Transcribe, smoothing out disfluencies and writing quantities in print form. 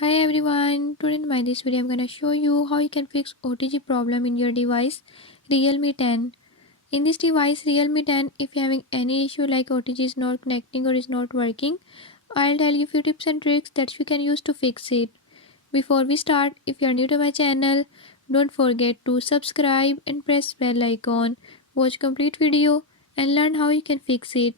Hi everyone, today in my this video I'm gonna show you how you can fix OTG problem in your device Realme 10. In this device Realme 10, if you're having any issue like OTG is not connecting or is not working, I'll tell you few tips and tricks that you can use to fix it. Before we start, if you're new to my channel, don't forget to subscribe and press bell icon, watch complete video and learn how you can fix it.